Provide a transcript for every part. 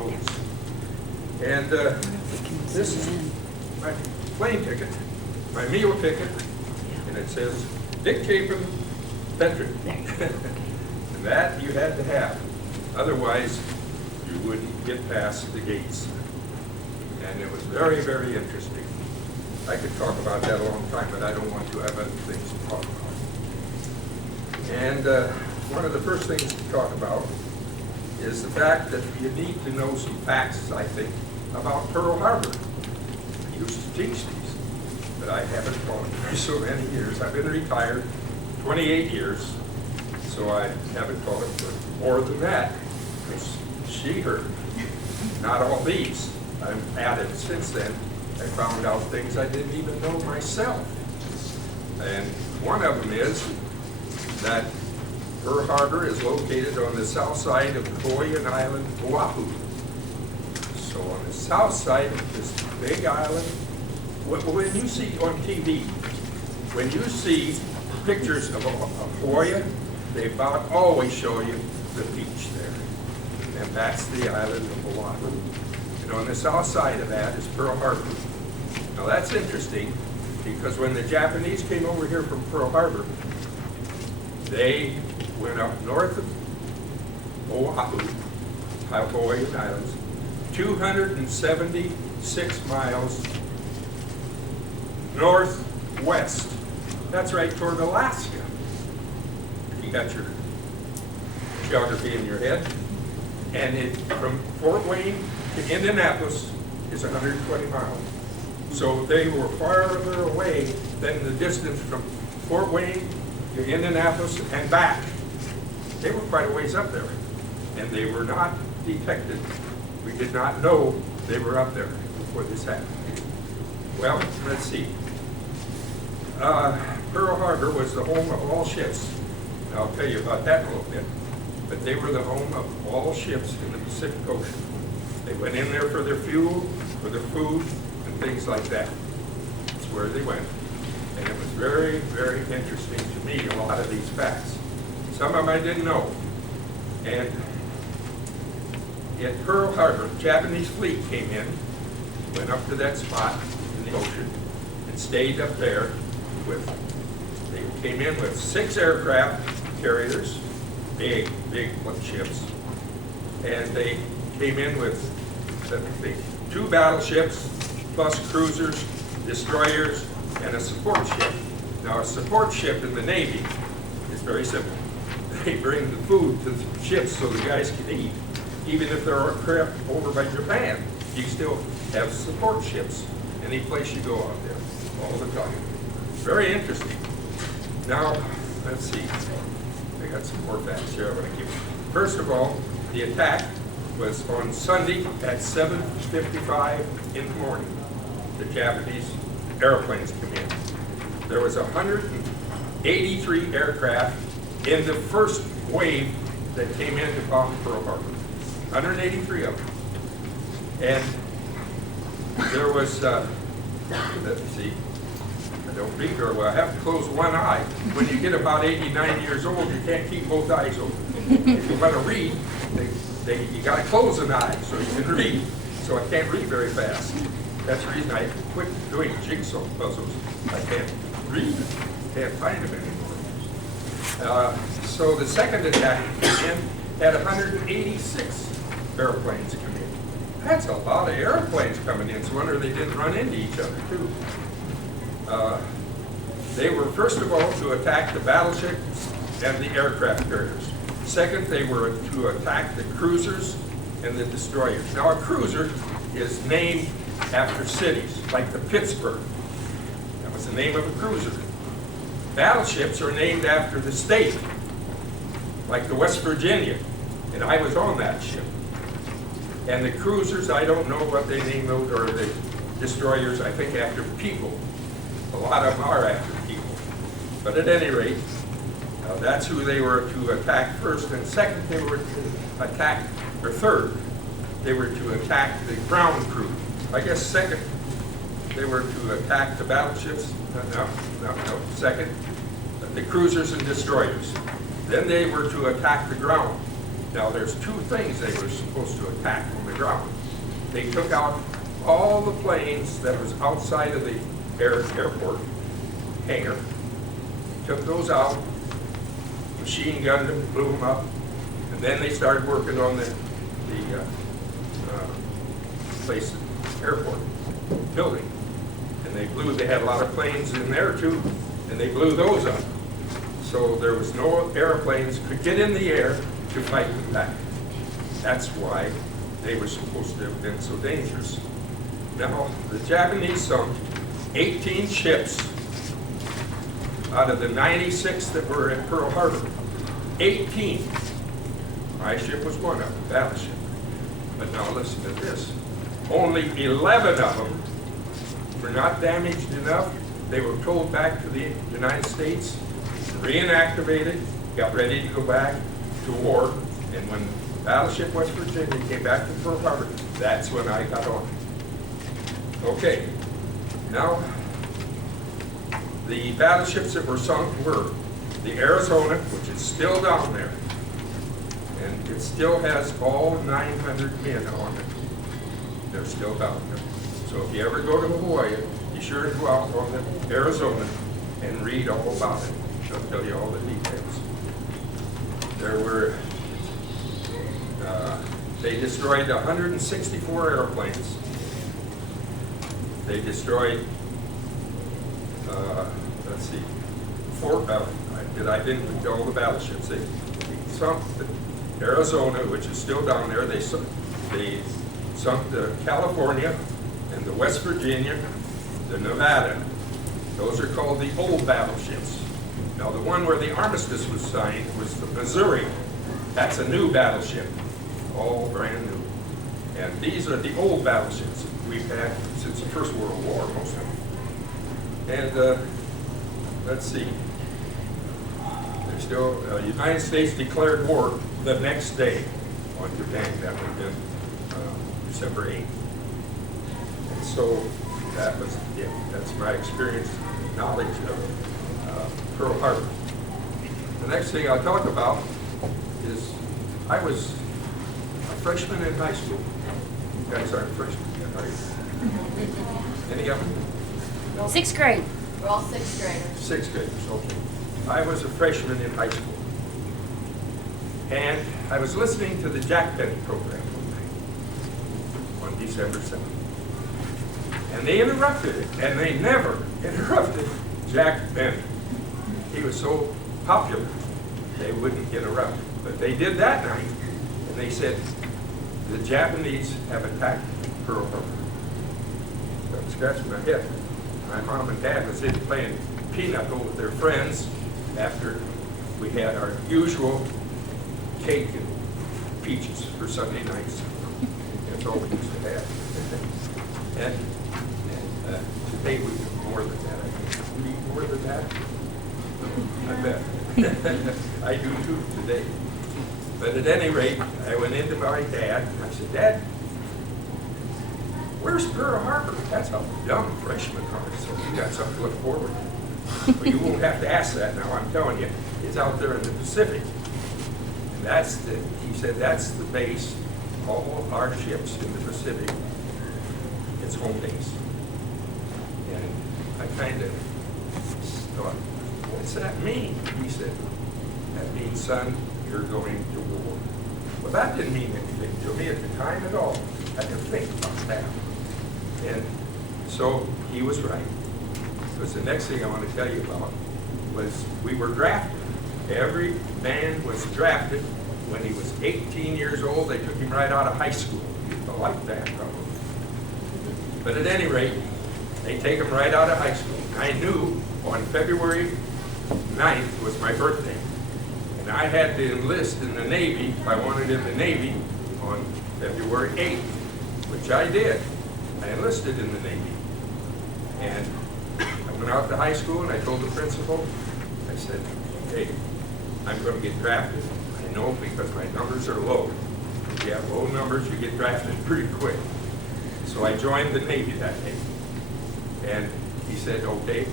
notice. And this is my plane ticket, my meal ticket, and it says Dick Capin, veteran. And that you had to have. Otherwise, you wouldn't get past the gates. And it was very, very interesting. I could talk about that a long time, but I don't want to. I have other things to talk about. And one of the first things to talk about is the fact that you need to know some facts, I think, about Pearl Harbor. I used to teach these, but I haven't taught for so many years. I've been retired 28 years, so I haven't taught it for more than that, because she heard not all these. I've added since then. I found out things I didn't even know myself. And one of them is that Pearl Harbor is located on the south side of Hawaiian Island, Oahu. So on the south side of this big island, when you see on TV, when you see pictures of Hawaii, they about always show you the beach there. And that's the island of Oahu. And on the south side of that is Pearl Harbor. Now that's interesting, because when the Japanese came over here from Pearl Harbor, they went up north of Oahu, Hawaiian Islands, 276 miles northwest. That's right toward Alaska. You got your geography in your head. And it, from Fort Wayne to Indianapolis is 120 miles. So they were farther away than the distance from Fort Wayne to Indianapolis and back. They were quite a ways up there. And they were not detected. We did not know they were up there before this happened. Well, let's see. Pearl Harbor was the home of all ships. I'll tell you about that in a little bit. But they were the home of all ships in the Pacific Ocean. They went in there for their fuel, for their food, and things like that. That's where they went. And it was very, very interesting to me, a lot of these facts. Some of them I didn't know. And at Pearl Harbor, the Japanese fleet came in, went up to that spot in the ocean, and stayed up there with, they came in with 6 aircraft carriers, big ships, and they came in with 2 battleships, plus cruisers, destroyers, and a support ship. Now, a support ship in the Navy is very simple. They bring the food to the ships so the guys can eat. Even if there are aircraft over by Japan, you still have support ships any place you go out there, all the time. Very interesting. Now, let's see. I got some more facts here I want to give you. First of all, the attack was on Sunday at 7:55 in the morning. The Japanese airplanes come in. There was 183 aircraft in the first wave that came in to bomb Pearl Harbor. 183 of them. And there was, let's see, I don't read very well. I have to close one eye. When you get about 89 years old, you can't keep both eyes open. If you want to read, you got to close an eye so you can read. So I can't read very fast. That's the reason I quit doing jigsaw puzzles. I can't read, can't find them anymore. So the second attack came in had 186 airplanes come in. That's a lot of airplanes coming in. It's a wonder they didn't run into each other too. They were first of all to attack the battleships and the aircraft carriers. Second, they were to attack the cruisers and the destroyers. Now, a cruiser is named after cities, like the Pittsburgh. That was the name of a cruiser. Battleships are named after the state, like the West Virginia, and I was on that ship. And the cruisers, I don't know what they name those, or the destroyers, I think after people. A lot of them are after people. But at any rate, that's who they were to attack first. And second, they were to attack, or third, they were to attack the ground crew. I guess second, they were to attack the battleships. No, second, the cruisers and destroyers. Then they were to attack the ground. Now, there's two things they were supposed to attack on the ground. They took out all the planes that was outside of the airport hangar, took those out, machine gunned them, blew them up, and then they started working on the place, airport building. And they had a lot of planes in there too, and they blew those up. So there was no airplanes could get in the air to fight them back. That's why they were supposed to have been so dangerous. Now, the Japanese sunk 18 ships out of the 96 that were at Pearl Harbor. 18. My ship was one of them, battleship. But now listen to this. Only 11 of them were not damaged enough. They were towed back to the United States, reinactivated, got ready to go back to war. And when Battleship West Virginia came back to Pearl Harbor, that's when I got on. Okay, now the battleships that were sunk were the Arizona, which is still down there, and it still has all 900 men on it. They're still down there. So if you ever go to Hawaii, be sure to go out on the Arizona and read all about it. They'll tell you all the details. There were, they destroyed 164 airplanes. They destroyed, let's see, I didn't all the battleships. They sunk the Arizona, which is still down there. They sunk the California and the West Virginia, the Nevada. Those are called the old battleships. Now, the one where the armistice was signed was the Missouri. That's a new battleship, all brand new. And these are the old battleships we've had since the First World War, most of them. And let's see. There's still, the United States declared war the next day on Japan. That would have been December 8th. And so that was, yeah, that's my experience, knowledge of Pearl Harbor. The next thing I'll talk about is I was a freshman in high school. You guys aren't freshmen yet, are you? Any of them? Sixth grade. We're all sixth graders. Sixth graders, okay. I was a freshman in high school. And I was listening to the Jack Penny program one night on December 7th. And they interrupted it, and they never interrupted Jack Penny. He was so popular, they wouldn't interrupt. But they did that night, and they said, the Japanese have attacked Pearl Harbor. So I'm scratching my head. My mom and dad was in playing pinochle with their friends after we had our usual cake and peaches for Sunday nights. That's all we used to have. and today we do more than that. I think we eat more than that. I bet. I do too today. But at any rate, I went into my dad and I said, Dad, where's Pearl Harbor? That's a young freshman heart, so you got something to look forward to. But you won't have to ask that now, I'm telling you. It's out there in the Pacific. And that's the, he said, that's the base, all our ships in the Pacific. It's home base. And I kind of thought, what's that mean? He said, that means, son, you're going to war. Well, that didn't mean anything to me at the time at all. I didn't think about that. And so he was right. Because the next thing I want to tell you about was we were drafted. Every man was drafted when he was 18 years old. They took him right out of high school. You like that, probably. But at any rate, they take him right out of high school. I knew on February 9th was my birthday. And I had to enlist in the Navy, if I wanted in the Navy, on February 8th, which I did. I enlisted in the Navy. And I went out to high school and I told the principal, I said, hey, I'm going to get drafted. I know because my numbers are low. If you have low numbers, you get drafted pretty quick. So I joined the Navy that day. And he said, okay,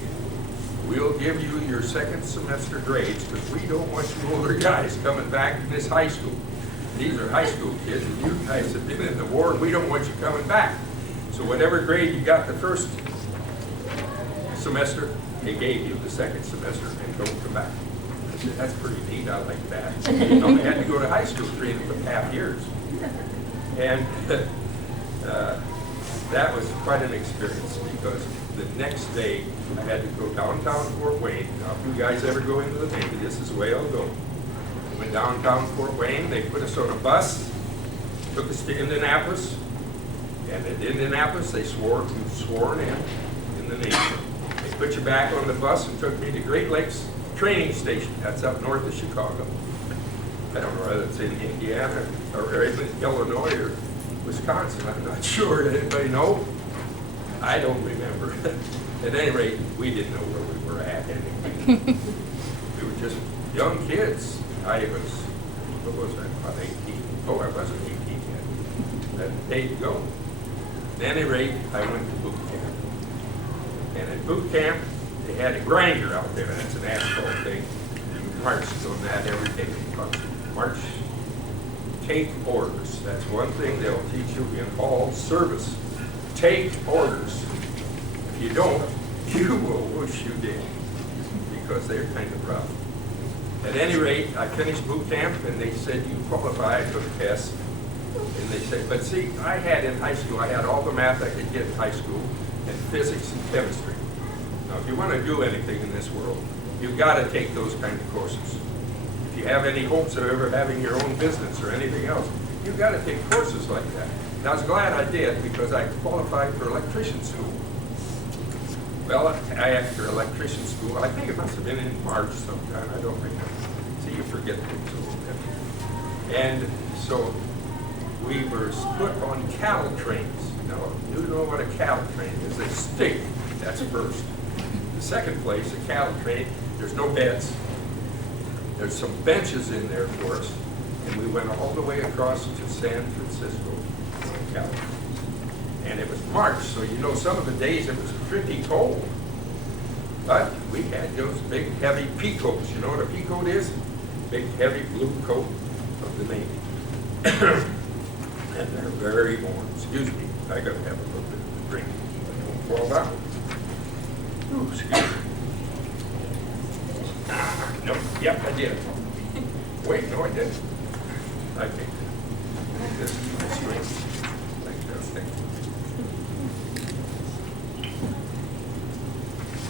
we'll give you your second semester grades because we don't want you older guys coming back to this high school. these are high school kids, and you guys have been in the war, and we don't want you coming back. So whatever grade you got the first semester, they gave you the second semester, and don't come back. I said, that's pretty neat, I like that. You know, they had to go to high school 3.5 years. And that was quite an experience, because the next day I had to go downtown Fort Wayne. Now, if you guys ever go into the Navy, this is the way I'll go. We went downtown Fort Wayne, they put us on a bus, took us to Indianapolis, and at Indianapolis they sworn in the Navy. They put you back on the bus and took me to Great Lakes Training Station. That's up north of Chicago. I don't know whether it's in Indiana or in Illinois or Wisconsin. I'm not sure. Does anybody know? I don't remember. At any rate, we didn't know where we were at. We were just young kids. I was, what was I, about 18? Oh, I wasn't 18 yet. That day to go. At any rate, I went to boot camp. And at boot camp, they had a grinder out there. That's an asphalt thing. You marched on that every day. March, take orders. That's one thing they'll teach you in all service. Take orders. If you don't, you will wish you did, because they're kind of rough. At any rate, I finished boot camp, and they said, you qualify. I took a test, and they said, but see, I had in high school, I had all the math I could get in high school, and physics and chemistry. Now, if you want to do anything in this world, you've got to take those kind of courses. If you have any hopes of ever having your own business or anything else, you've got to take courses like that. And I was glad I did, because I qualified for electrician school. Well, after electrician school, I think it must have been in March sometime, I don't remember. See, you forget things a little bit. And so we were put on cattle trains. Now, you know what a cattle train is. They stink, that's first. The second place, a cattle train, there's no beds. There's some benches in there for us, and we went all the way across to San Francisco on cattle. And it was March, so you know some of the days it was pretty cold. But we had those big, heavy pea coats. You know what a pea coat is? Big, heavy blue coat of the Navy. And they're very warm. Excuse me, I gotta have a little bit of drink. I don't fall down. Ooh, excuse me. No, yep, I did. Wait, no, I didn't. I think this is my strength.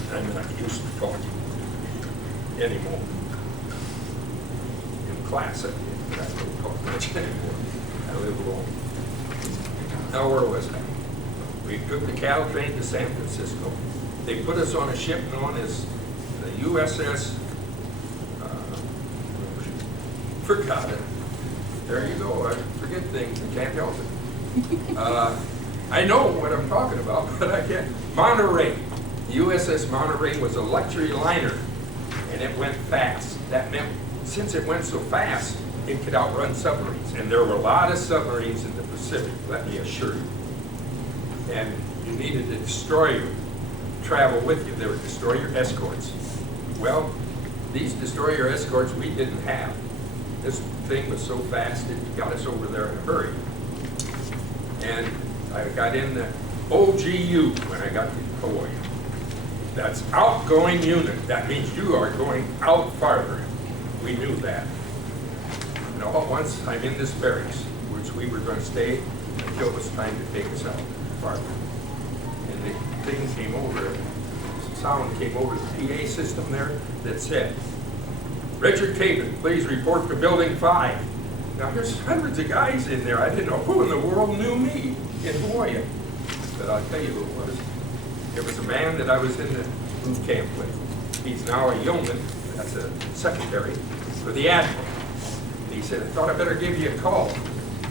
I'm not used to talking anymore. In class, I don't talk much anymore. I live alone. Now, where was I? We took the cattle train to San Francisco. They put us on a ship known as the USS, forgot it. There you go. I forget things. I can't help it. I know what I'm talking about, but I can't. Monterey. The USS Monterey was a luxury liner, and it went fast. That meant, since it went so fast, it could outrun submarines. And there were a lot of submarines in the Pacific, let me assure you. And you needed a destroyer to travel with you. They were destroyer escorts. Well, these destroyer escorts we didn't have. This thing was so fast, it got us over there in a hurry. And I got in the OGU when I got to Hawaii. That's outgoing unit. That means you are going out farther. We knew that. And all at once, I'm in this barracks, which we were going to stay until it was time to take us out farther. And the thing came over, sound came over the PA system there that said, Richard Capin, please report to Building 5. Now, there's hundreds of guys in there. I didn't know who in the world knew me in Hawaii. But I'll tell you who it was. It was a man that I was in the boot camp with. He's now a yeoman, that's a secretary, for the Admiral. And he said, I thought I better give you a call.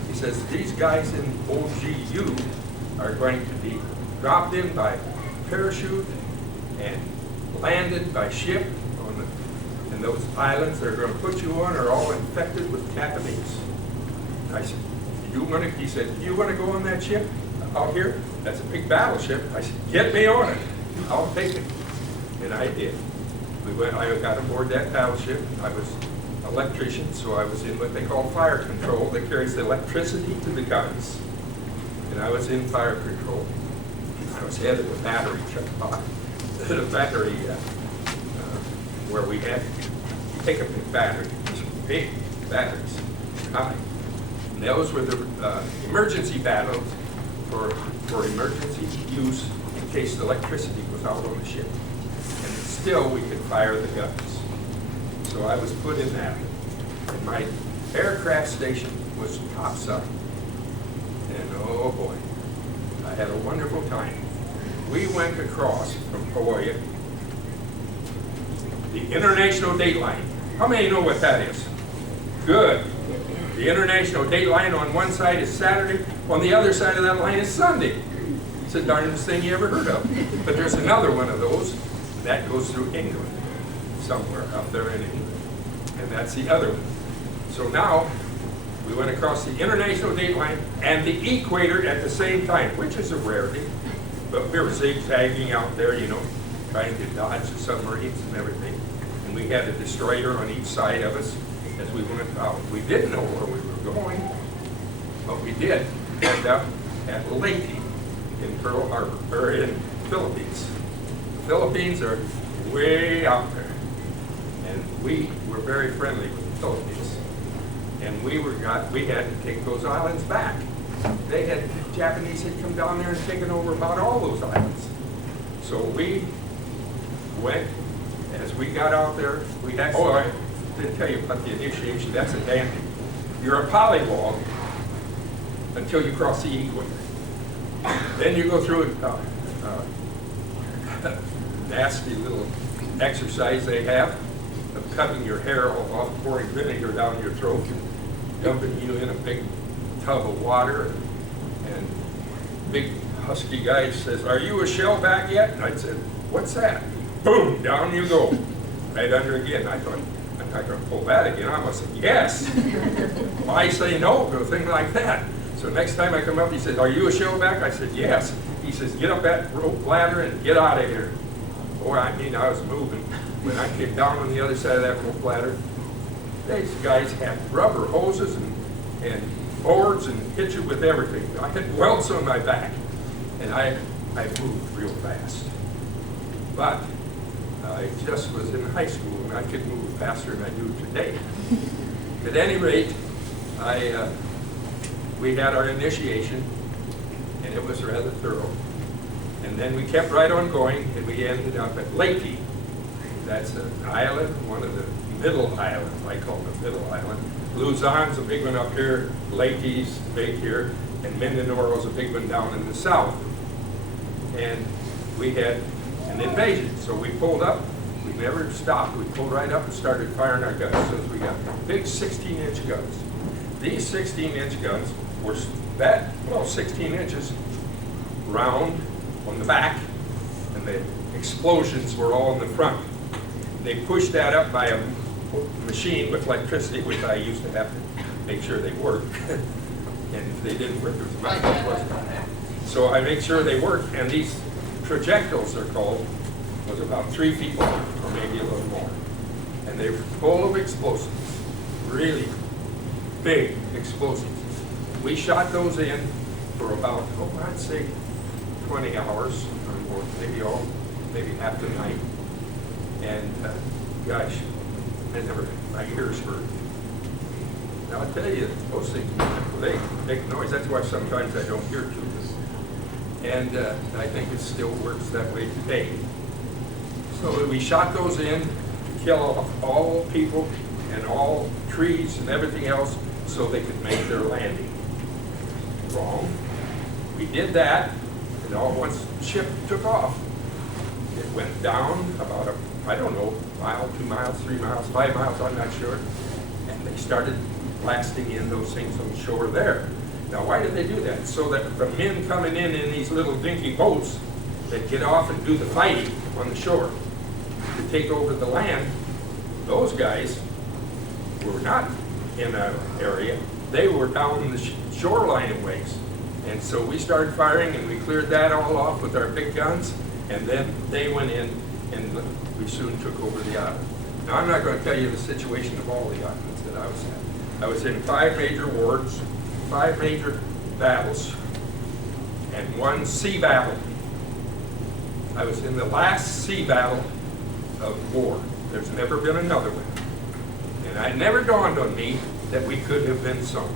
He says, these guys in OGU are going to be dropped in by parachute and landed by ship on and those islands they're going to put you on are all infected with Japanese. I said, he said, do you want to go on that ship out here? That's a big battleship. I said, get me on it. I'll take it. And I did. I got aboard that battleship. I was electrician, so I was in what they call fire control that carries the electricity to the guns. And I was in fire control. I was head of the battery, the battery where we had to take up the battery, big batteries, high. And those were the emergency battles for emergency use in case the electricity was out on the ship. And still we could fire the guns. So I was put in that. And my aircraft station was topside. And oh boy, I had a wonderful time. We went across from Hawaii, the International Date Line. How many know what that is? Good. The International Date Line on one side is Saturday, on the other side of that line is Sunday. It's the darndest thing you ever heard of. But there's another one of those that goes through England, somewhere up there in England. And that's the other one. So now, we went across the International Date Line and the equator at the same time, which is a rarity. But we were zigzagging out there, you know, trying to dodge the submarines and everything. And we had a destroyer on each side of us as we went out. We didn't know where we were going, but we did end up at Leyte in Pearl Harbor, or in Philippines. The Philippines are way out there. And we were very friendly with the Philippines. And we had to take those islands back. The Japanese had come down there and taken over about all those islands. So we went, as we got out there, I didn't tell you about the initiation, that's a dandy. You're a polywog until you cross the equator. Then you go through a nasty little exercise they have of cutting your hair all off, pouring vinegar down your throat, and dumping you in a big tub of water. And big husky guy says, "Are you a shellback yet?" And I said, "What's that?" Boom, down you go. Right under again. I thought, I'm not going to pull that again. I must say, yes. Why say no to a thing like that? So next time I come up, he says, "Are you a shellback?" I said, "Yes." He says, "Get up that rope ladder and get out of here." Boy, I mean, I was moving. When I came down on the other side of that rope ladder, these guys had rubber hoses and boards and hit you with everything. I had welts on my back, and I moved real fast. But I just was in high school, and I could move faster than I do today. At any rate, we had our initiation, and it was rather thorough. And then we kept right on going, and we ended up at Leyte. That's an island, one of the middle islands. I call it the middle island. Luzon's a big one up here, Leyte's big here, and Mindoro's a big one down in the south. And we had an invasion, so we pulled up. We never stopped. We pulled right up and started firing our guns. So we got big 16-inch guns. These 16-inch guns were 16 inches round on the back, and the explosions were all in the front. They pushed that up by a machine with electricity, which I used to have to make sure they worked. And if they didn't work, there was a matter. So I make sure they worked, and these projectiles, they're called, was about 3 feet long, or maybe a little more. And they were full of explosives, really big explosives. We shot those in for about, I'd say 20 hours or more, maybe half the night. And gosh, my ears hurt. Now I'll tell you, those things, they make noise. That's why sometimes I don't hear too good. And I think it still works that way today. So we shot those in to kill off all people and all trees and everything else so they could make their landing. Wrong. We did that, and all once the ship took off, it went down about mile, 2 miles, 3 miles, 5 miles, I'm not sure. And they started blasting in those things on shore there. Now, why did they do that? So that the men coming in these little dinky boats that get off and do the fighting on the shore to take over the land, those guys were not in an area. They were down in the shoreline ways. And so we started firing, and we cleared that all off with our big guns, and then they went in, and we soon took over the island. Now, I'm not going to tell you the situation of all the islands that I was at. I was in 5 major wars, 5 major battles, and 1 sea battle. I was in the last sea battle of war. There's never been another one. And it never dawned on me that we could have been sunk.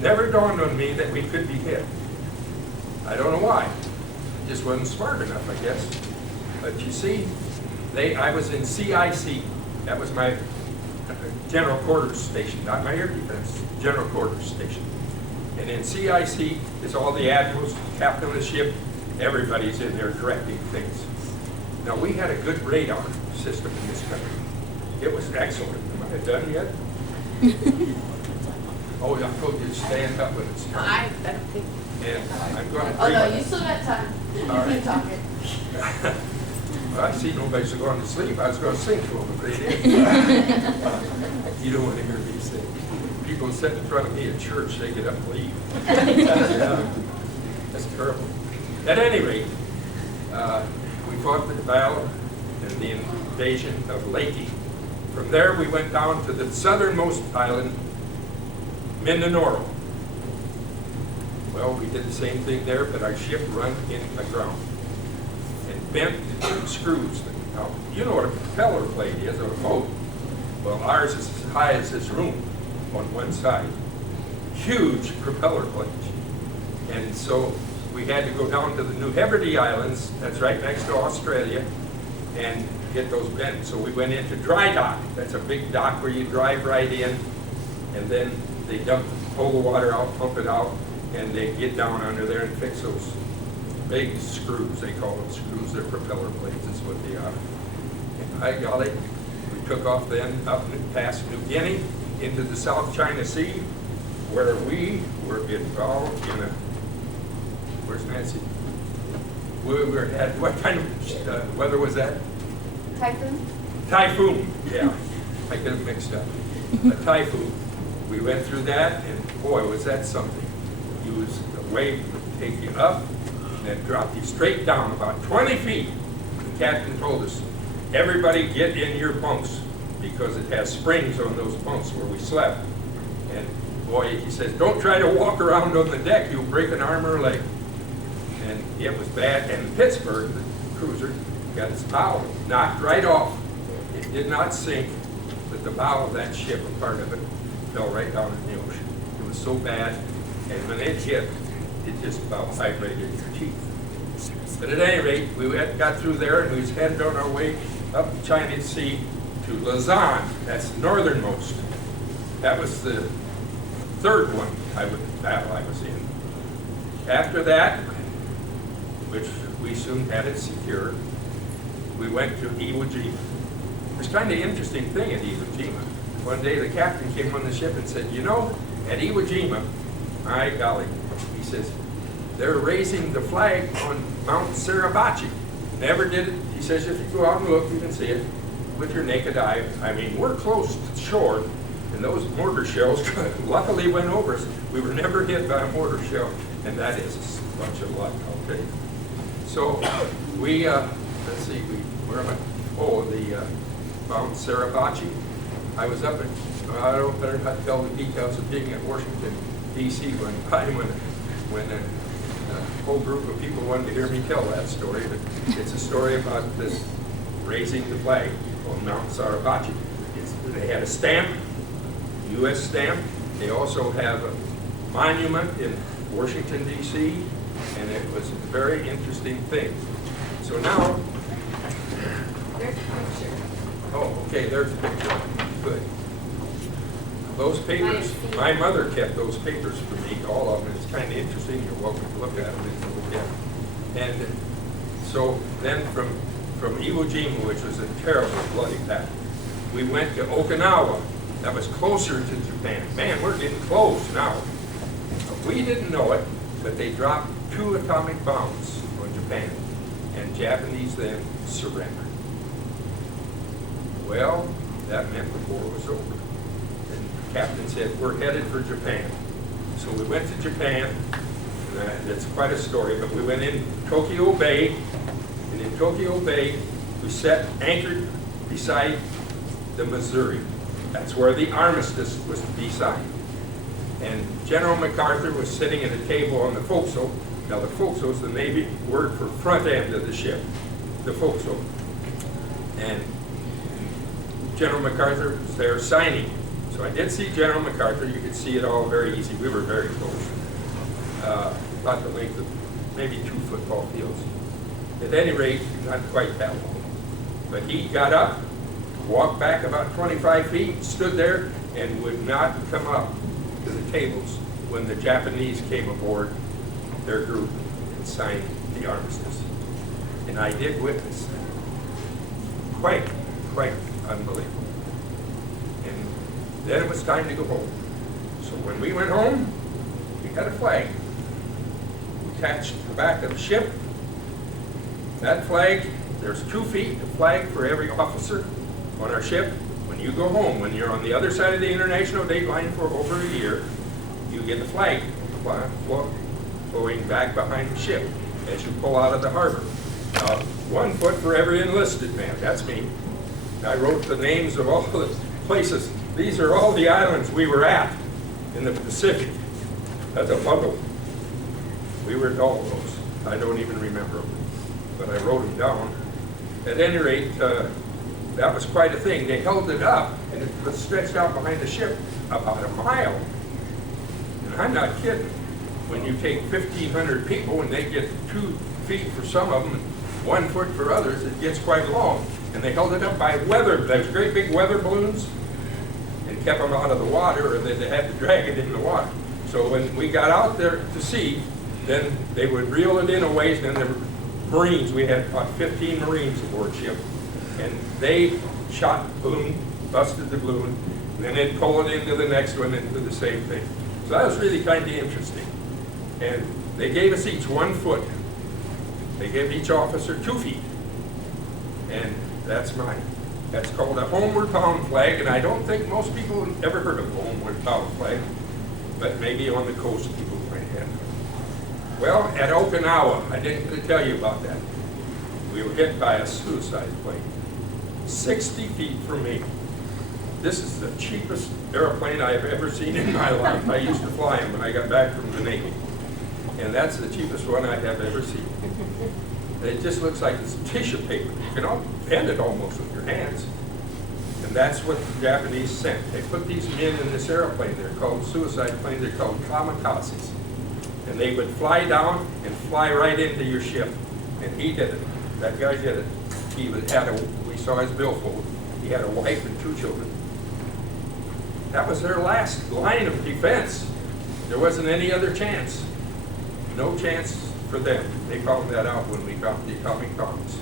Never dawned on me that we could be hit. I don't know why. I just wasn't smart enough, I guess. But you see, I was in CIC. That was my general quarters station, not my air defense, general quarters station. And in CIC is all the admirals, captain of the ship, everybody's in there directing things. Now, we had a good radar system in this country. It was excellent. Am I done yet? Oh, I told you to stand up when it's time. I don't think. And I'm going to Oh, no, you still got time. You All right. keep talking. Well, I see nobody's going to sleep. I was going to sing to them, but they didn't. You don't want to hear me sing. People sit in front of me at church, they get up and leave. Yeah, that's terrible. At any rate, we fought the battle and the invasion of Lakey. From there, we went down to the southernmost island, Mindanao. Well, we did the same thing there, but our ship run in aground and bent the screws. Now, you know what a propeller blade is, or a boat. Well, ours is as high as this room on one side. Huge propeller blades. And so we had to go down to the New Hebrides Islands, that's right next to Australia, and get those bent. So we went into dry dock. That's a big dock where you drive right in, and then they pull the water out, pump it out, and they get down under there and fix those big screws. They call them screws. They're propeller blades is what they are. And by golly, we took off then up past New Guinea into the South China Sea, where we were involved in a, where's Nancy? We were at, what kind of weather was that? Typhoon? Typhoon, yeah. I get it mixed up. A typhoon. We went through that, and boy, was that something. A wave would take you up, and then drop you straight down about 20 feet. The captain told us, everybody get in your bunks, because it has springs on those bunks where we slept. And boy, he says, don't try to walk around on the deck, you'll break an arm or a leg. And it was bad. And Pittsburgh, the cruiser, got its bow knocked right off. It did not sink, but the bow of that ship, a part of it, fell right down in the ocean. It was so bad, and when it hit, it just about vibrated your teeth. But at any rate, we got through there, and we was headed on our way up the China Sea to Lausanne. That's the northernmost. That was the third battle I was in. After that, which we soon had it secured, we went to Iwo Jima. There's kind of interesting thing at Iwo Jima. One day the captain came on the ship and said, you know, at Iwo Jima, my golly, he says, they're raising the flag on Mount Suribachi. Never did it. He says, if you go out and look, you can see it with your naked eye. I mean, we're close to shore, and those mortar shells luckily went over us. We were never hit by a mortar shell, and that is a bunch of luck, I'll tell you. So we, let's see, where am I? Oh, the Mount Suribachi. I was up at, I don't better not tell the details of being at Washington, D.C. one time when a whole group of people wanted to hear me tell that story. But it's a story about this raising the flag on Mount Suribachi. They had a stamp, U.S. stamp. They also have a monument in Washington, D.C., and it was a very interesting thing. So now, There's a picture. oh, okay, there's a picture. Good. Those papers, my mother kept those papers for me, all of them. It's kind of interesting. You're welcome to look at them if you look at them. And so then from Iwo Jima, which was a terrible, bloody battle, we went to Okinawa. That was closer to Japan. Man, we're getting close now. We didn't know it, but they dropped 2 atomic bombs on Japan, and Japanese then surrendered. Well, that meant the war was over. And the captain said, we're headed for Japan. So we went to Japan, and that's quite a story, but we went in Tokyo Bay, and in Tokyo Bay, we anchored beside the Missouri. That's where the armistice was to be signed. And General MacArthur was sitting at a table on the forecastle. Now the forecastle is the Navy word for front end of the ship, the forecastle. And General MacArthur was there signing. So I did see General MacArthur. You could see it all very easy. We were very close. About the length of maybe 2 football fields. At any rate, not quite that long. But he got up, walked back about 25 feet, stood there, and would not come up to the tables when the Japanese came aboard their group and signed the armistice. And I did witness that. Quite unbelievable. And then it was time to go home. So when we went home, we had a flag attached to the back of the ship. That flag, there's 2 feet of flag for every officer on our ship. When you go home, when you're on the other side of the international date line for over a year, you get a flag flowing back behind the ship as you pull out of the harbor. 1 foot for every enlisted man, that's me. I wrote the names of all the places. These are all the islands we were at in the Pacific. That's a bundle. We were at all of those. I don't even remember them, but I wrote them down. At any rate, that was quite a thing. They held it up, and it was stretched out behind the ship about a mile. And I'm not kidding. When you take 1,500 people and they get 2 feet for some of them, 1 foot for others, it gets quite long. And they held it up by those great big weather balloons, and kept them out of the water, or they had to drag it in the water. So when we got out there to sea, then they would reel it in a ways, and then the Marines, we had about 15 Marines aboard ship, and they shot the balloon, busted the balloon, and then they'd pull it into the next one and do the same thing. So that was really kind of interesting. And they gave us each 1 foot. They gave each officer 2 feet. And that's mine. That's called a homeward bound flag, and I don't think most people have ever heard of a homeward bound flag, but maybe on the coast people might have. Well, at Okinawa, I didn't tell you about that. We were hit by a suicide plane, 60 feet from me. This is the cheapest airplane I've ever seen in my life. I used to fly them when I got back from the Navy, and that's the cheapest one I have ever seen. It just looks like it's tissue paper. You can bend it almost with your hands. And that's what the Japanese sent. They put these men in this airplane. They're called suicide planes. They're called kamikazes. And they would fly down and fly right into your ship. And he did it. That guy did it. We saw his billfold. He had a wife and 2 children. That was their last line of defense. There wasn't any other chance. No chance for them. They found that out when we got the atomic bombs.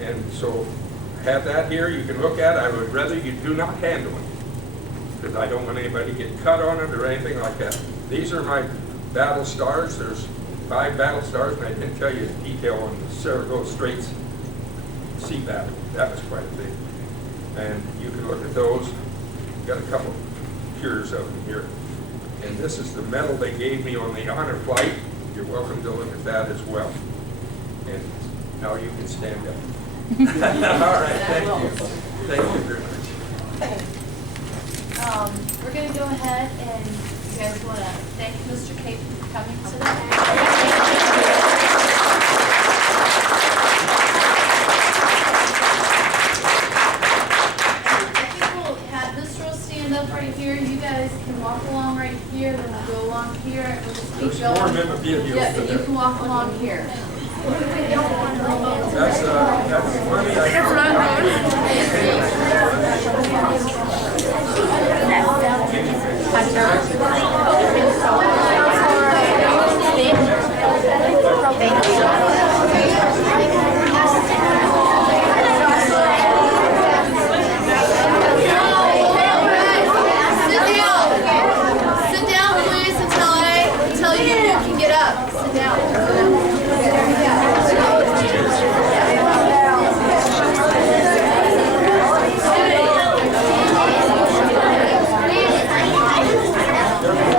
And so I have that here. You can look at it. I would rather you do not handle it, because I don't want anybody to get cut on it or anything like that. These are my battle stars. There's 5 battle stars, and I didn't tell you the detail on the Saragossa Straits sea battle. That was quite a thing. And you can look at those. Got a couple pictures of them here. And this is the medal they gave me on the honor flight. You're welcome to look at that as well. And now you can stand up. All right, thank you. Thank you very much. We're going to go ahead and you guys want to thank Mr. Capin for coming today. Right here, you guys can walk along right here, then we'll go along here, and we'll just keep There's going. more memorabilia. Yeah, and you can walk along here. That's funny. That's what They're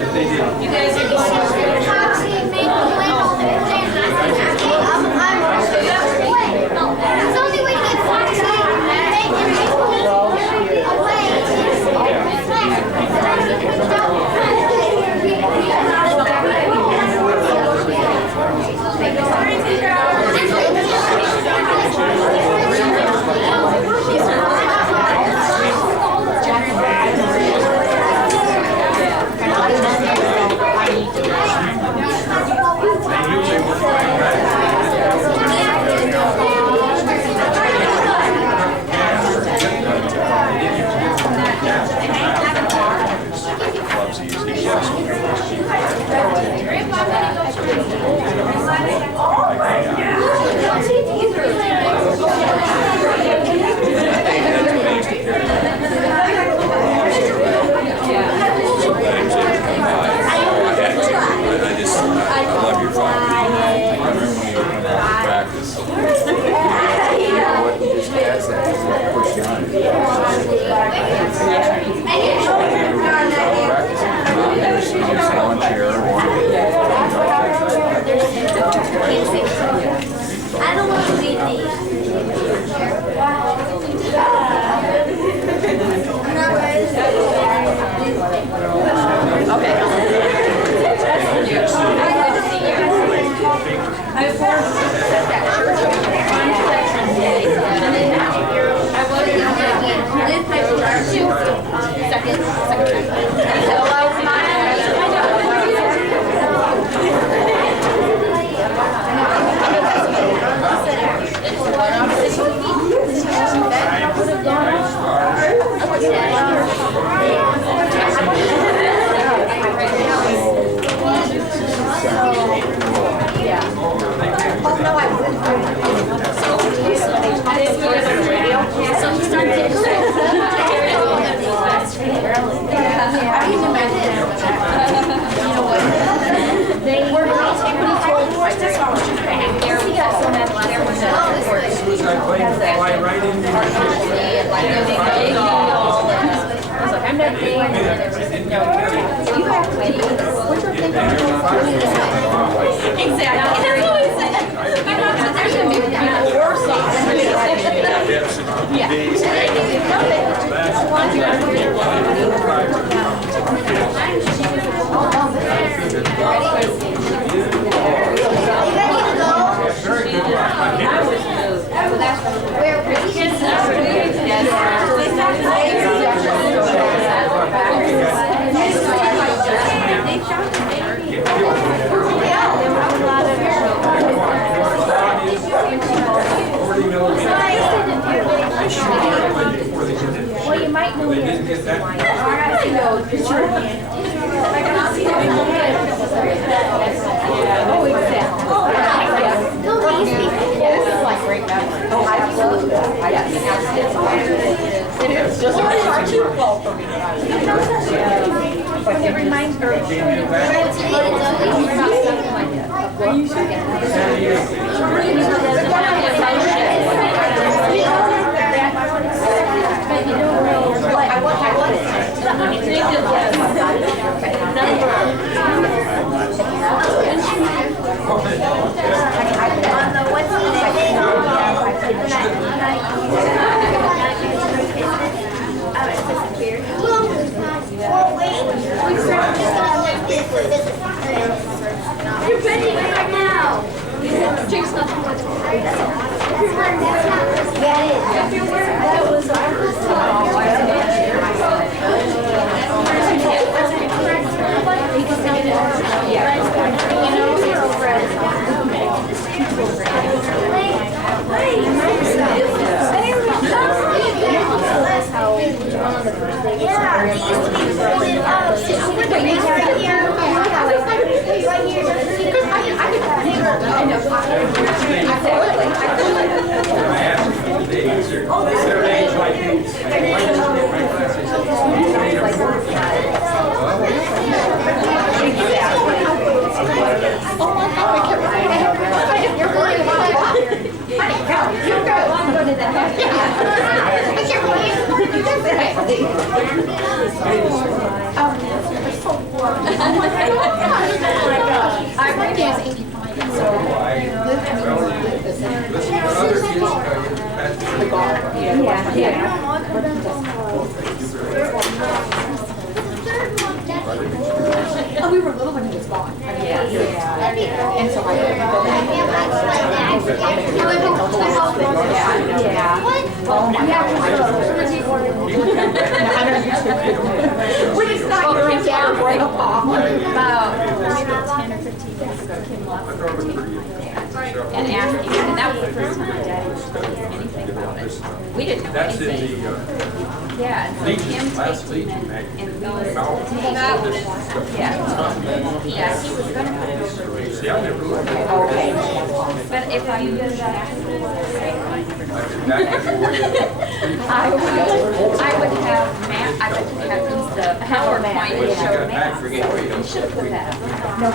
If they did. You guys are going it's the only way to get Foxy I don't want to leave Well, you might know it reminds her. You're ready right now. Jake's not I think it's 85. Listen to other kids tell you that's Oh, we were little when he was gone. And so I we're just not your dad, grandpa. About 10 or 15 years ago, Kim left and asked me, and that was the first time my daddy was told us anything about it. We didn't know That's in anything. the, Yeah, and so Legion, Kim last takes him Legion and magazine. goes, yeah, he was gonna put it over. See, I never looked at Okay. But if I use that, I would have Matt, I would have used the PowerPoint and show Matt. You should have put that up. No,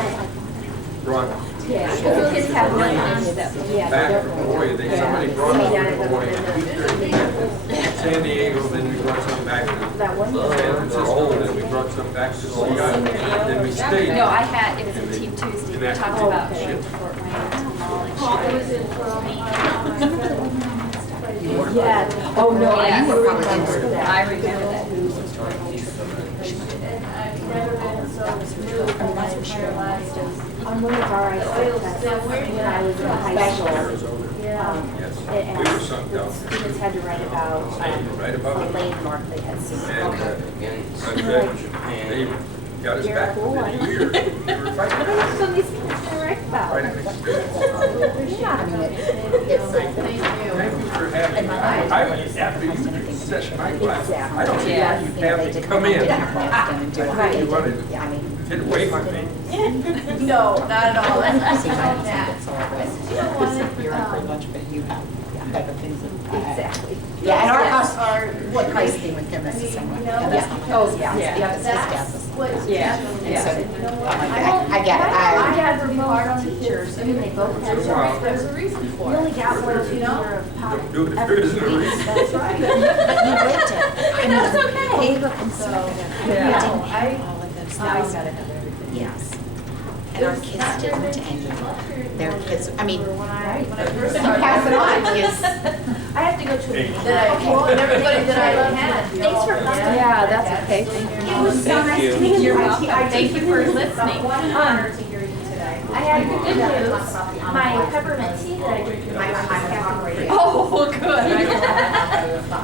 Brought Yeah, because kids have no concept. back from Hawaii, somebody brought us from Hawaii. San Diego, then we brought some back to San Francisco, then we brought some back to Seattle, then we stayed. No, I had, it was in Team Tuesday, we talked about Fort yeah. Oh, no, Yes. you were probably in school. I remember that. On one of our when I was in high school, Yes, it we were asked, sunk the down. students had to write about Right a about it. landmark they had seen. And they got us back within a year. We were fighting. So these things to write about. Quite an experience. Yeah, I mean, it's Thank you for having me. I was, after you set my class, I don't see why you have to come in. I think you wanted to get away from me. No, not at all. Disappearing for lunch, but you have type of things that exactly. Yeah, and our Yes. house, what Christ thing with him is the same way. Oh, yeah. Yeah, it's his dad's. Yeah. And so, I get it. My dad would be hard on teachers. I mean, they both had Once in a while. There's a reason for We it. only got 1 or 2 years of power. Don't do it if there isn't a reason. That's right. You lived it. I mean, That's okay. they were conservative. Yeah. We didn't I- have all of those things. gotta have everything. Yes. And our kids didn't, and their kids, I mean, When I first you started. pass it on, yes. I have to go to a meeting. Well, and everybody that I had. Thanks for coming. Yeah, that's okay, thank you. It was so nice to meet you. You're I welcome. I Thank you for it was listening. One honor to hear you today. I had good news. My peppermint tea that I drink in my cafe. Oh, good.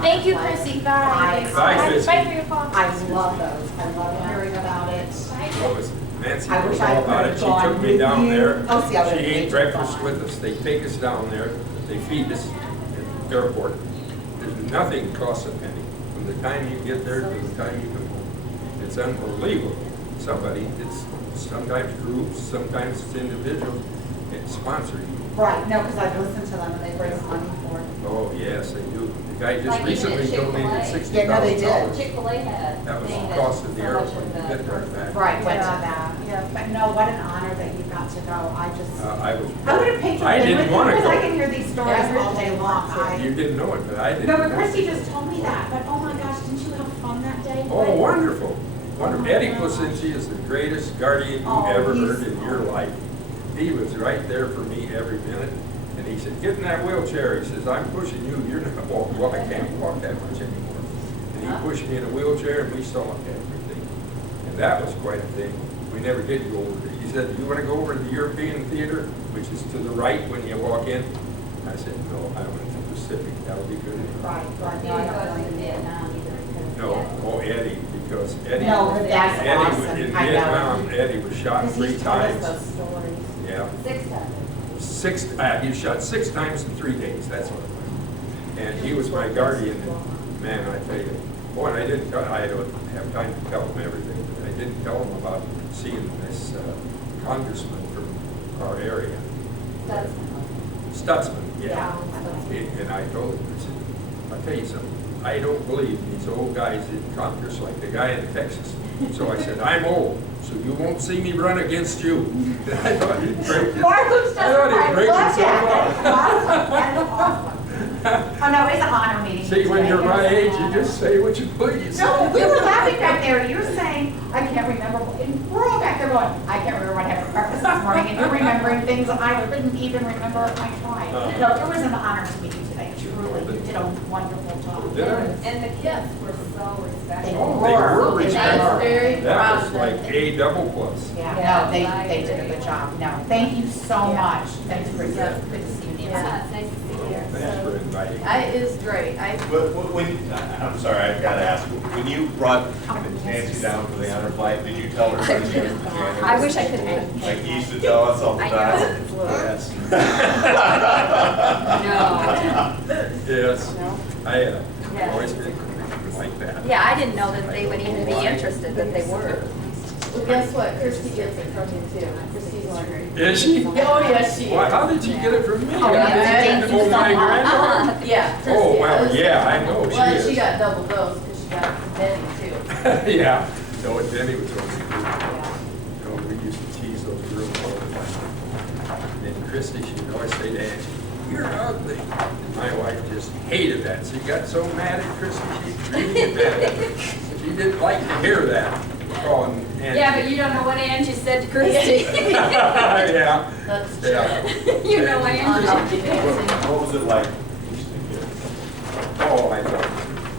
Thank you, Chrissy. Bye. Bye, Chrissy. Bye for your phone. I love those. I love hearing about it. What was Nancy I knows wish I all about could've it. She gone took me with down you. there. Oh, see, I She would've ate made breakfast fun. with us. They take us down there. They feed us at the airport. There's nothing costs a penny from the time you get there to the time you come home. It's unbelievable. Somebody, it's sometimes groups, sometimes it's individuals, it sponsor you. Right, no, because I've listened to them and they raise money for it. Oh, yes, they do. The guy just Like even recently at Chick-fil-A. donated $60,000. Yeah, no, they did. Chick-fil-A had. That was thing the that cost of the so much airport. of You the- get right back. Right, went to that. Yeah, but no, what an honor that you got to go. I just, I was. I would have paid to I be didn't with you want to because I go. can hear these stories all day long. You didn't know it, but I didn't. No, but know. Christy just told me that, but oh my gosh, didn't you have fun that day? Oh, wonderful. Wonderful. Eddie Placentia is the greatest guardian Oh, you've ever he's- heard in your life. He was right there for me every minute. And he said, get in that wheelchair. He says, I'm pushing you. You're not walking. Well, I can't walk that much anymore. And he pushed me in a wheelchair and we saw everything. And that was quite a thing. We never did go over there. He said, you want to go over to the European Theater, which is to the right when you walk in? I said, no, I went to the Pacific. That'll be good. Right, right. You No, I didn't go don't to really- Vietnam either. because- No, oh, Eddie, because Eddie. No, but that's Eddie was awesome. in I know. Vietnam. Eddie was shot Because 3 he's told us times. those stories. Yeah. 6 times. He was shot 6 times in 3 days, that's what it was. And he was my guardian, and man, I tell you, boy, and I don't have time to tell him everything, but I didn't tell him about seeing this congressman from our area. That's Stutzman, yeah. Yeah. And I told him, I said, I'll tell you something, I don't believe these old guys in Congress like the guy in Texas. So I said, I'm old, so you won't see me run against you. And I thought he'd break his, Marlon's just, I thought he'd I break love himself that. off. That's awesome. That's awesome. Oh, no, it's an honor meeting. See, when today. you're my It's an age, you honor. just say what you please. No, we were laughing back there. You're saying, I can't remember, and we're all back there going, I can't remember what I had for breakfast this morning, and you're remembering things that I couldn't even remember if I tried. No, it was an honor to meet you today, truly, you did a wonderful job. Did I? And the kids were so respectful. Oh, they were They respectful. were very That proud was of like them. A double plus. Yeah, no, they did a good job, no, thank you so much, thanks for, good to see you, Yeah, Nancy. nice to see you. Thanks for inviting. It is great. I'm sorry, I've got to ask, when you brought Nancy down for the honor flight, did you tell her she was in January? I wish I could have. Like you used to tell us all the I time? know. Yes. No. Yes. I Yeah. always been like that. Yeah, I didn't know that they would even be interested, but they were. Well, guess what? Kirsty gets it from you too. Kirsty's wondering. Is she? Oh, yes, she Why, is. how did you get it from me? Oh, yeah. Oh, my granddaughter? Yeah. Kirsty Oh, well, does. yeah, I know, she Well, is. she got double dose because she got it from Betty too. Yeah. No, and Denny was always good. Yeah. You know, we used to tease those girls all the time. And Christy, she would always say to Angie, "You're ugly." And my wife just hated that. She got so mad at Christy, she really did. She didn't like to hear that. Calling Angie. Yeah, but you don't know what Angie said to Christy. Yeah. That's true. Yeah. You know what Angie Unhealthy dancing. What was it like? Oh, I know.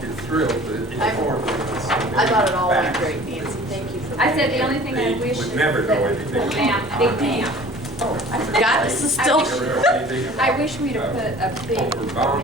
You're thrilled that you I- informed us. I thought it all went Facts. great, Nancy. Thank you for. I said the only thing I They wish would is never know that anything. ma'am, big ma'am. God, this is still. Never know anything I about, wish we'd have put a big Overbound